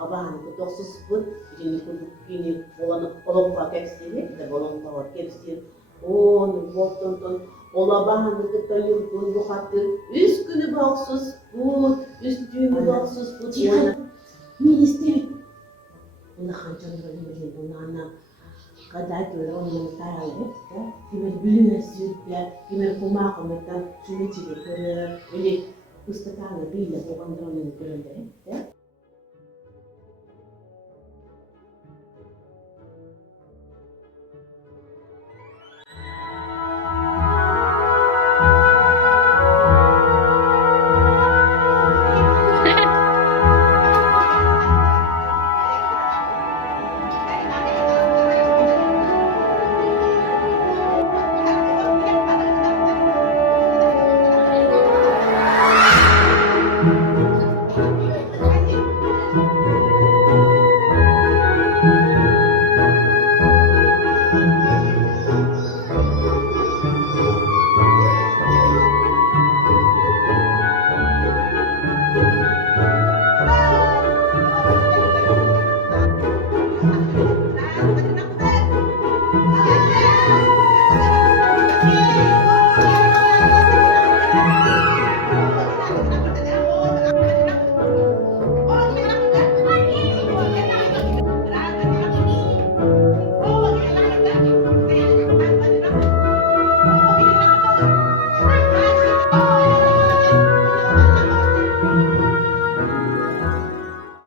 abang itu dokter sebut jadi ini bolong pakai sini kita bolong power kepsir oh nubotton ola bahan kita yurtun bu hattır üst günü baksız bu üst günü baksız bu minister bunu hançanların bunu anla kadar böyle onun sayesinde kimin bilinir sütle kimin kumakamından şunu çiğ böyle öyle ustalarla bile bu androidin görüntüleri